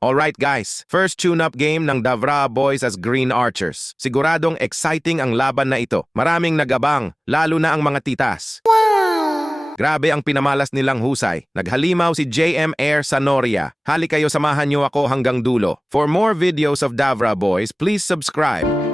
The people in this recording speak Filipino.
Alright guys, first tune-up game ng Davra Boys as Green Archers. Siguradong exciting ang laban na ito. Maraming nagabang, lalo na ang mga titas. Grabe ang pinamalas nilang husay. Naghalimaw si JM Air Sanoria. Hali kayo, samahan niyo ako hanggang dulo. For more videos of Davra Boys, please subscribe.